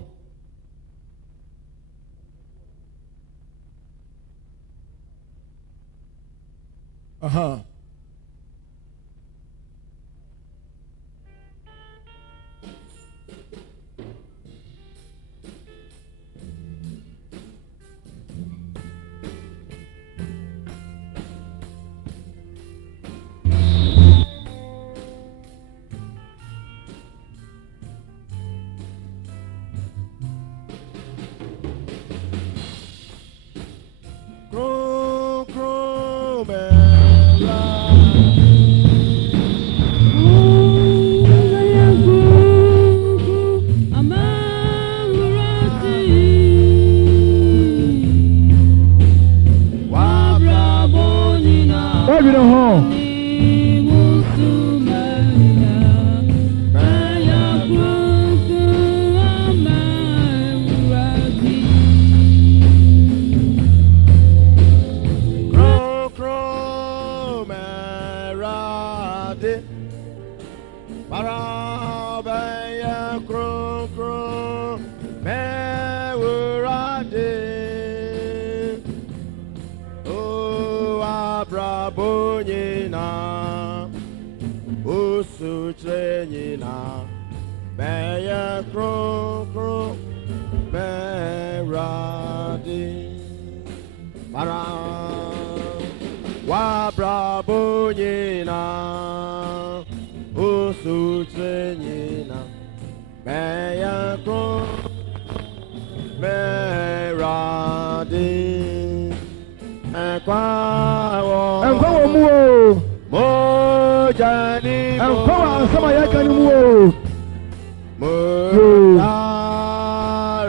kro beradi para wa brabo nyina usutre nyina meya kro beradi enkwa wo mu o mojani enkwa wa asama ya kan mu o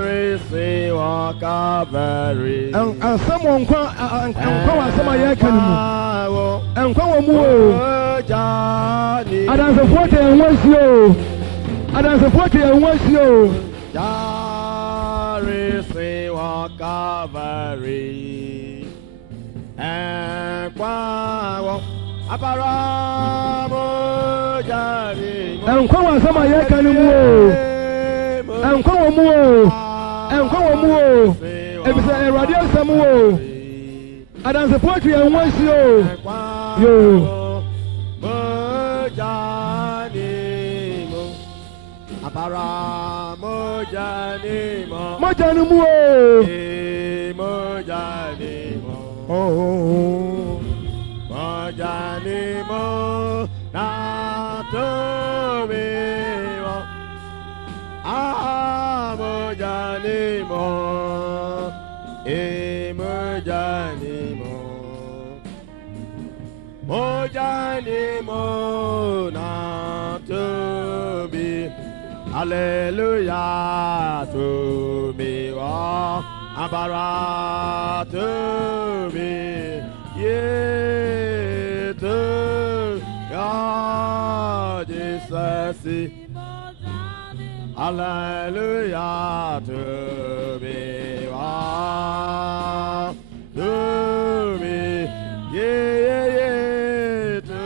Risi wa Calvary. Asama enkwa wa asama ya kan mu enkwa wo mu o adanse forte en wasi o adanse forte en wasi o Risi wa Calvary. Enkwa wo apara mojani enkwa wa asama ya kan mu o enkwa wo mu o enkwa wo mu o ebisa erade asam o adanse forte en wasi o yo mojani mo apara mojani mo mojani mu o mojani mo mojani mo na to me mo mojani mo mojani mo mojani mo na to be hallelujah to me wa abara to me yeah to God Jesus hallelujah to me wa to me yeah to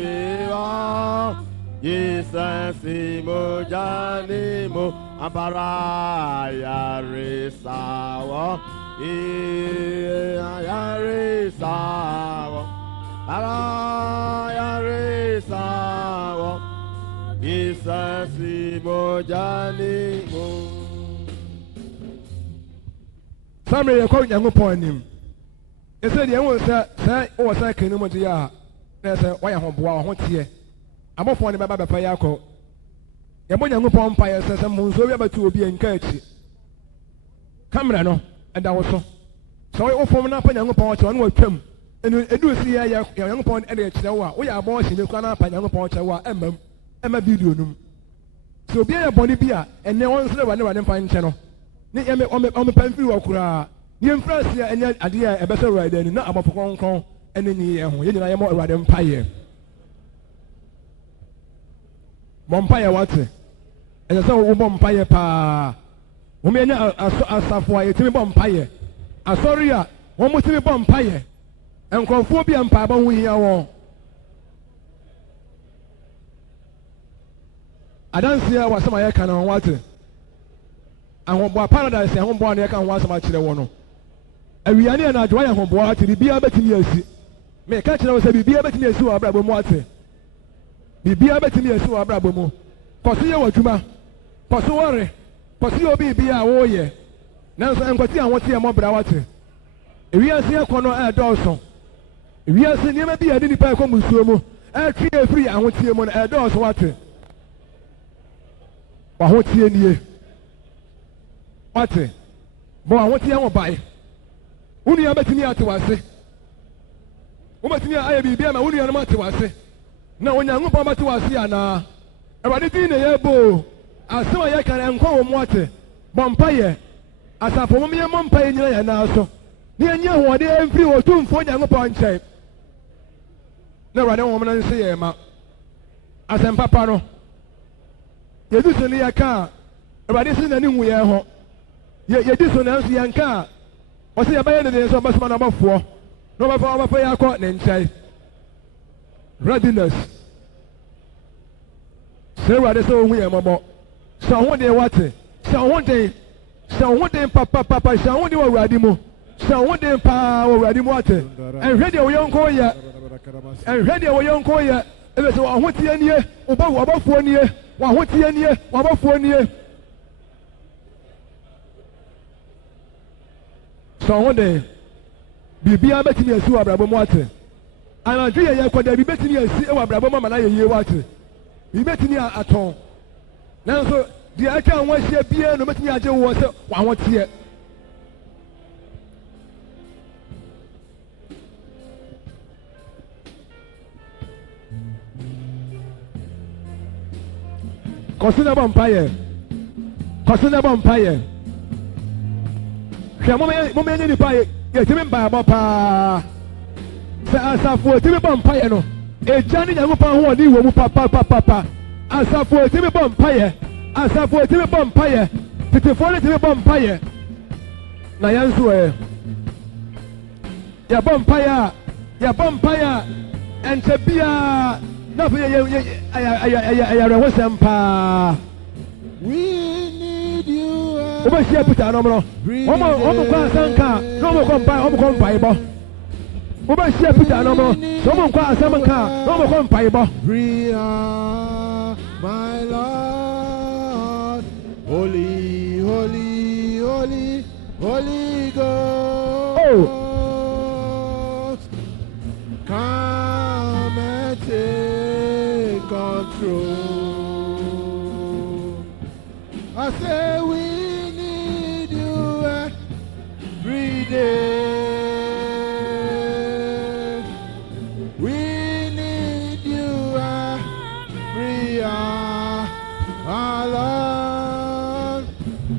me wa Jesus mojani mo abara yarisawo yarisawo abara yarisawo Jesus mojani mo Samre ye kwa Nyankopon anim ese de enwo se wo sa kan mu de ya na se wa ya hoboa ho tie amofo ne baba befa yakọ ye mo Nyankopon pa ye se mo nso bi abatu obi enka achi kamera no eda wo so wo fom na pa Nyankopon che no watwam edu si ya Nyankopon e de kire wo a wo ya abo hye ne kwa na pa Nyankopon che wo a emma video num so obi ya boni bi a ene won se wa ne pa nche no ni yeme o me pamfiri wa kura ni mfrase ya enya ade a ebe so ride ni na abofo konkon ene ni ye ho ye nyina ye mo awade mpaye mo mpaye wate ene se wo bo mpaye pa wo me enya asafo a yetimi bo mpaye asori a wo mo timi bo mpaye enkonfo bi ampa ba hu hia wo adanse a wasama ye kana wate ahomboa paradise ahomboa na yɛka ho asɛm akyerɛ wɔ no awiane na adwoa yɛ ahomboa ate biribiara bɛtumi asi meka kyerɛ wo sɛ biribiara bɛtumi asi wɔ abrabɔ mu ate biribiara bɛtumi asi wɔ abrabɔ mu kɔso yɛ wɔ adwuma kɔso wɔre kɔso yɛ obi bi a wɔreyɛ nanso nkɔte a wɔte yɛ mmɔbra wate ewiase ɛkɔ no ɛɛdɔɔso ewiase nneɛma bi a yɛde nipa ɛkɔ musuo mu ɛtwe efiri ahotie mu no ɛɛdɔɔso wate w'ahotie nie wate bo ahotie ho bae wonu betimi ate wase wo betimi aye bibia ma wonu no ate wase na onyankopɔn bate wase ana awade din na yebo asɛm a yɛka nkwa wɔ mu ate bɔmpaye asafo mo yɛ bɔmpaye nyina yɛ na so ne anya hoɔde emfiri wɔ tumfo onyankopɔn nkyɛn na awade wɔn na nse yɛ ma asɛm papa no yɛdu so ne yɛka awade sin na ne hu yɛ ho yɛdi so nanso yɛnka a wɔsɛ yɛbɛyɛ ne deɛ sɛ ɔbɛsoma no ɔbɛfoɔ na ɔbɛfa yɛ akɔ ne nkyɛn readiness sɛ awurade sɛ ɔhu yɛn mmɔbɔ hyɛ wo ho den wate hyɛ wo ho den papapapa hyɛ wo ho den wɔ awurade mu hyɛ wo ho den paa wɔ awurade mu wate ɛnhwɛ deɛ wo yɔnko yɛ ɛfɛ sɛ wɔahoteɛ nie wɔbɔfoɔ nie wɔahoteɛ nie wɔabɔfoɔ nie So one day, Bibia betting you to Abraham water. And I dream you could be betting you see Abraham and I year water. We met in here at home. Now, so the I can't watch your beer no matter what water. I want here. Consider vampire. Consider vampire. Moment in the pie. Yes, even by a papa. As I for a vampire. No, a Johnny Yamupa who knew papa. As I for a vampire. As I for a vampire. To follow the vampire. Nayanswe. Ya vampire. Ya vampire. And to be a. We need you. Over here, put a number. Over Sanka, no more come Bible. Over here, put a number. Someone call some car, no more come Bible. We are my Lord. Holy, holy, holy, holy God. Oh. Come and take control. I say we need you every day. We need you every hour. Our Lord,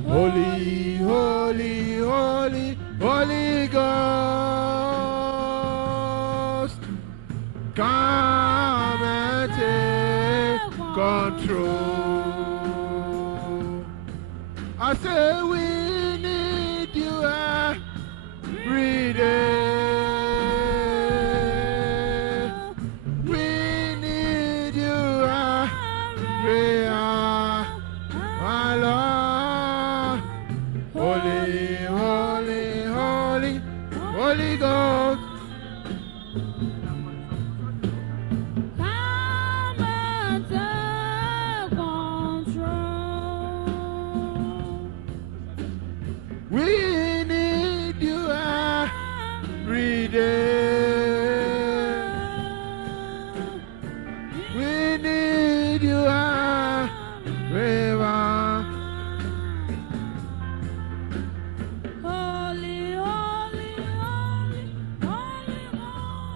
holy, holy, holy, holy Ghost, come and take control. I say we need you every day. We need you every hour. My Lord, holy, holy, holy, holy God. We need you every day. We need you every hour. Holy, holy, holy, holy Lord.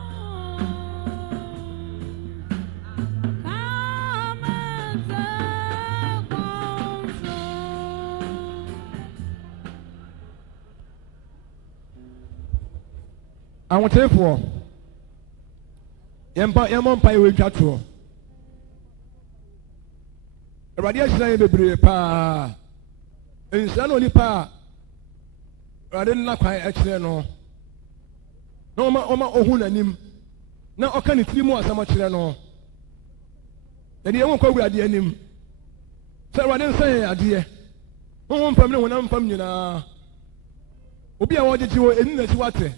Come and take control. I want to tell you, Yamon Pie will chat to. A radiation in the Bri Pa. And it's not only Pa. I didn't like my actually no. No, my Ohun and him. Now, I can't 3 more so much. No. And you won't go with the enemy. So I didn't say, idea. No one family when I'm from you now. Obi, I wanted you in the water.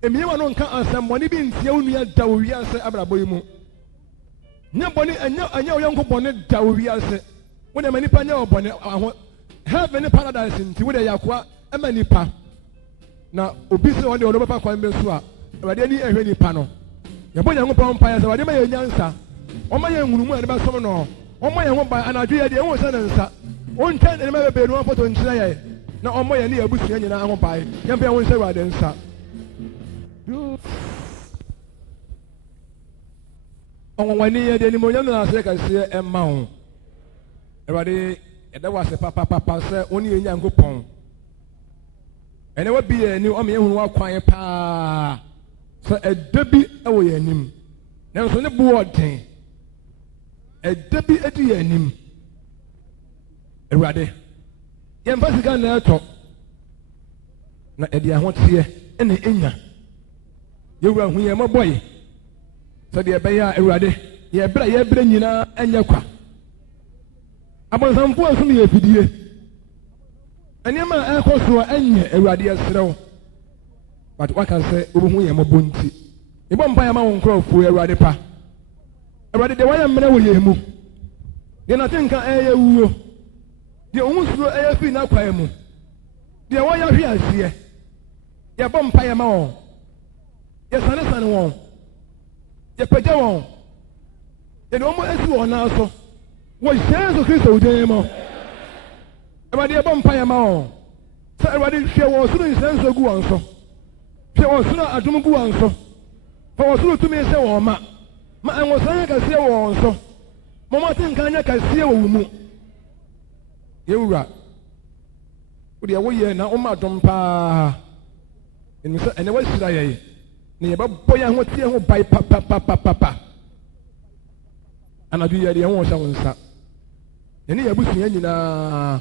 Emi wa no nka ansam woni bi ntia onua da owi ase abrabo mu nya bone anya oyanko bone da owi ase wo de manipa nya obone aho heaven ni paradise nti wo de yakwa ema nipa na obi se won de ono papa kwan be so a awade ni ehwe nipa no ye bo nyanko pon pa ya se wade ma ye nyansa o ma ye nhunumu ade ba som no o ma ye ho ba anadwe ye de wo se ne nsa o ntan ne ma be no foto nkyira ye na o ma ye ne abusia nyina ho ba ye yempe won se wade nsa. On year, the Nimonian Secretary and Mount. Everybody, there was a papa, sir, only a young coupon. And there would be a new army who walk quiet pa. So a debby away in him. There was only board thing. A debby at the end him. Everybody, young Pasican now talk. Not at the I want to see any inner. You were here, my boy. So the Abaya Erade, ye bring you now and your qua. About some poor from your video. And your man echoes to any Eradia slow. But what can say, Urumu Bunti? You won't buy a mountain crow for a radipa. Erade the way I'm going to move. Then I think I you. The almost AFP now, Quamu. The way I hear. yɛbɔ mpaeɛ ma wɔn yɛsanesane wɔn yɛpagya wɔn yɛde wɔn asi wɔn nan so wɔhyɛ Yesu Kristo din mu Awurade yɛbɔ mpaeɛ ma wɔn sɛ Awurade hwɛ wɔn soro nhyira nso gu wɔn so hwɛ wɔn soro adom gu wɔn so fa wɔn soro tumi hyɛ wɔn ma ɛnwosan nyɛ kɛseɛ wɔ wɔn so ma wɔn atenka nyɛ kɛseɛ wɔ wɔn mu yɛwura wode ɛwoyɛ na woma adom paa ɛnim sɛ ɛnɛ wahyira yɛn na yɛbɛbɔ yɛn ho tie ho bae papapapapa anadwo yɛde yɛn ho hyɛ wo nsa ɛne yɛabusua nyinaa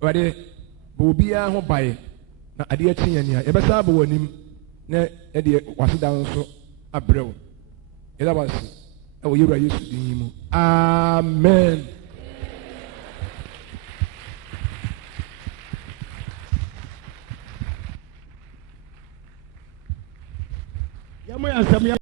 Awurade bɔ obiara ho bae na adeɛ kye yɛn a yɛbɛsa abɔ wɔ anim na yɛde waseda nso abrɛ wo yɛda wase ɛwɔ yɛwura Yesu din mu amen. Yamu ya